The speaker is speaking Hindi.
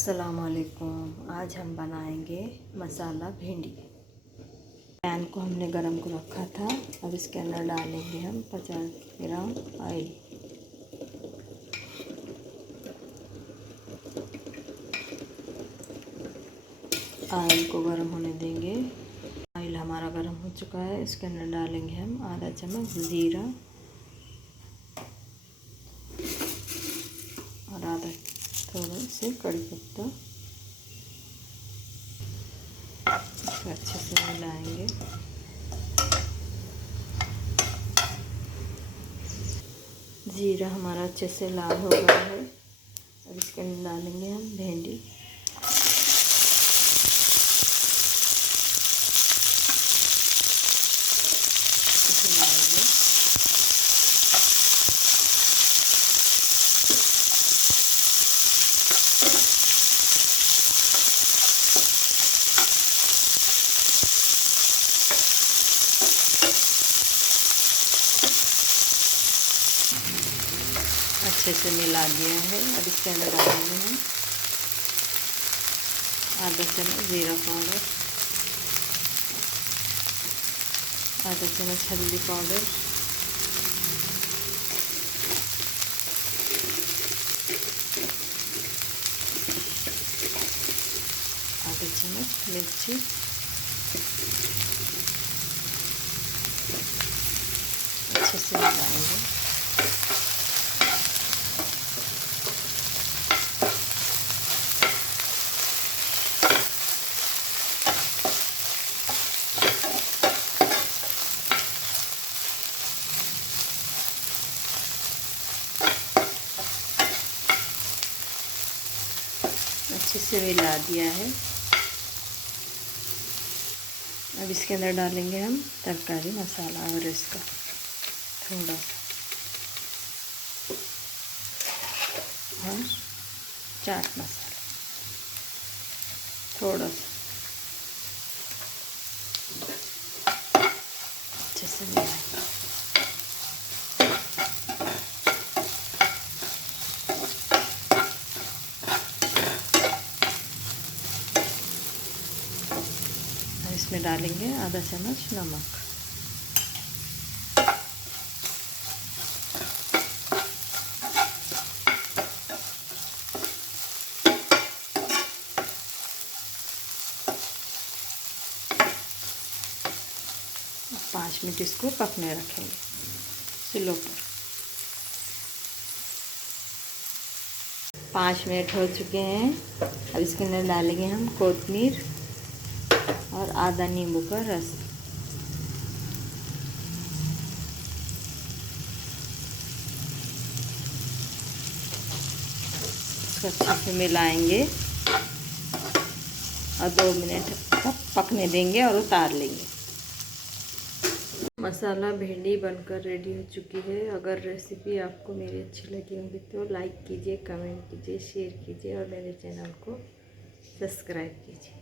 अस्सलामुअलैकुम। आज हम बनाएंगे मसाला भिंडी। पैन को हमने गरम को रखा था। अब इसके अंदर डालेंगे हम 50 ग्राम ऑयल। ऑयल को गरम होने देंगे। ऑयल हमारा गरम हो चुका है। इसके अंदर डालेंगे हम आधा चम्मच ज़ीरा और आधा थोड़ा से कड़ी पत्ता। इसको अच्छे से मिलाएंगे। जीरा हमारा अच्छे से लाल हो गया है। अब इसके अंदर डालेंगे हम भिंडी। मिलाएंगे। अच्छे से मिला दिया है। अब इसके अंदर डालेंगे हम आधा चम्मच ज़ीरा पाउडर, आधा चम्मच हल्दी पाउडर, आधा चम्मच मिर्ची, अच्छे से मिलाएंगे। अच्छे से मिला दिया है। अब इसके अंदर डालेंगे हम तरकारी मसाला और इसका थोड़ा सा और चाट मसाला थोड़ा सा। अच्छे से मिलाएंगे। इसमें डालेंगे आधा चम्मच नमक। अब 5 मिनट इसको पकने रखेंगे स्लो पर। 5 मिनट हो चुके हैं। अब इसके अंदर डालेंगे हम कोतमीर और आधा नींबू का रस। इसको अच्छे से मिलाएंगे और 2 मिनट तक पकने देंगे और उतार लेंगे। मसाला भिंडी बनकर रेडी हो चुकी है। अगर रेसिपी आपको मेरी अच्छी लगी होगी तो लाइक कीजिए, कमेंट कीजिए, शेयर कीजिए और मेरे चैनल को सब्सक्राइब कीजिए।